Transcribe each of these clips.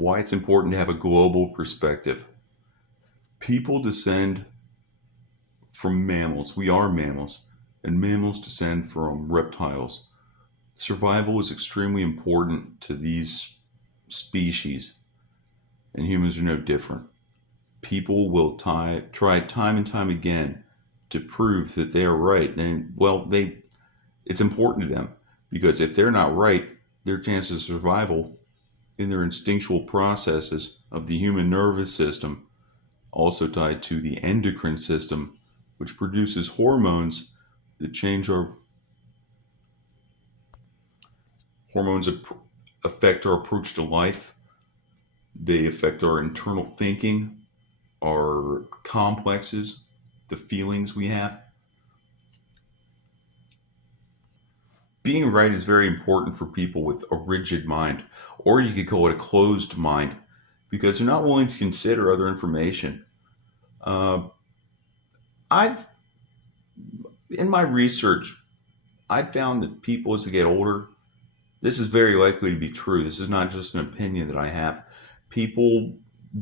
Why it's important to have a global perspective. People descend from mammals. We are mammals, and mammals descend from reptiles. Survival is extremely important to these species, and humans are no different. People will try time and time again to prove that they are right. And well, it's important to them because if they're not right, their chances of survival in their instinctual processes of the human nervous system, also tied to the endocrine system, which produces hormones that change our hormones affect our approach to life. They affect our internal thinking, our complexes, the feelings we have. Being right is very important for people with a rigid mind, or you could call it a closed mind, because they're not willing to consider other information. Uh, I've, in my research, I've found that people as they get older, this is very likely to be true. This is not just an opinion that I have. People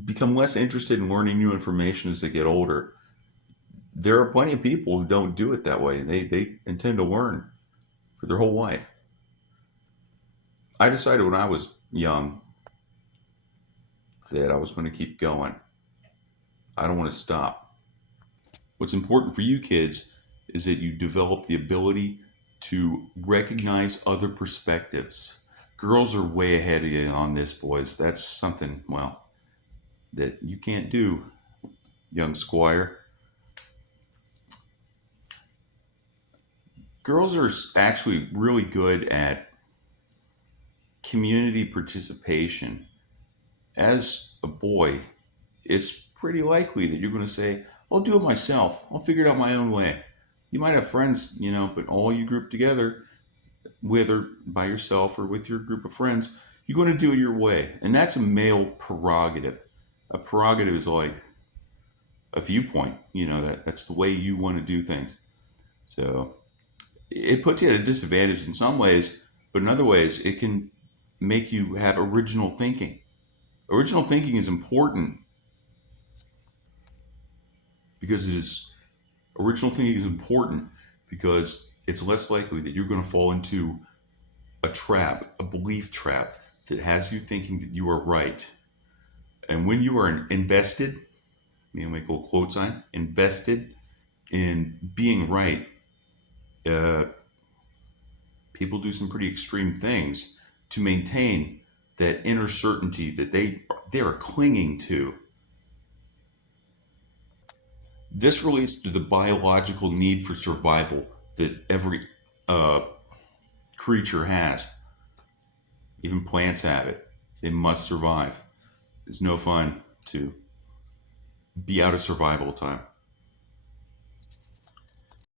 become less interested in learning new information as they get older. There are plenty of people who don't do it that way. They intend to learn for their whole life. I decided when I was young that I was going to keep going. I don't want to stop. What's important for you kids is that you develop the ability to recognize other perspectives. Girls are way ahead of you on this, boys. That's something, well, that you can't do, young squire. Girls are actually really good at community participation. As a boy, it's pretty likely that you're going to say, I'll do it myself. I'll figure it out my own way. You might have friends, but all you group together, whether by yourself or with your group of friends, you're going to do it your way. And that's a male prerogative. A prerogative is like a viewpoint, that's the way you want to do things. So it puts you at a disadvantage in some ways, but in other ways, it can make you have original thinking. Original thinking is important because it is original thinking is important because it's less likely that you're going to fall into a trap, a belief trap that has you thinking that you are right. And when you are invested, make a little quote sign, invested in being right, uh, people do some pretty extreme things to maintain that inner certainty that they are clinging to. This relates to the biological need for survival that every uh, creature has. Even plants have it. They must survive. It's no fun to be out of survival time.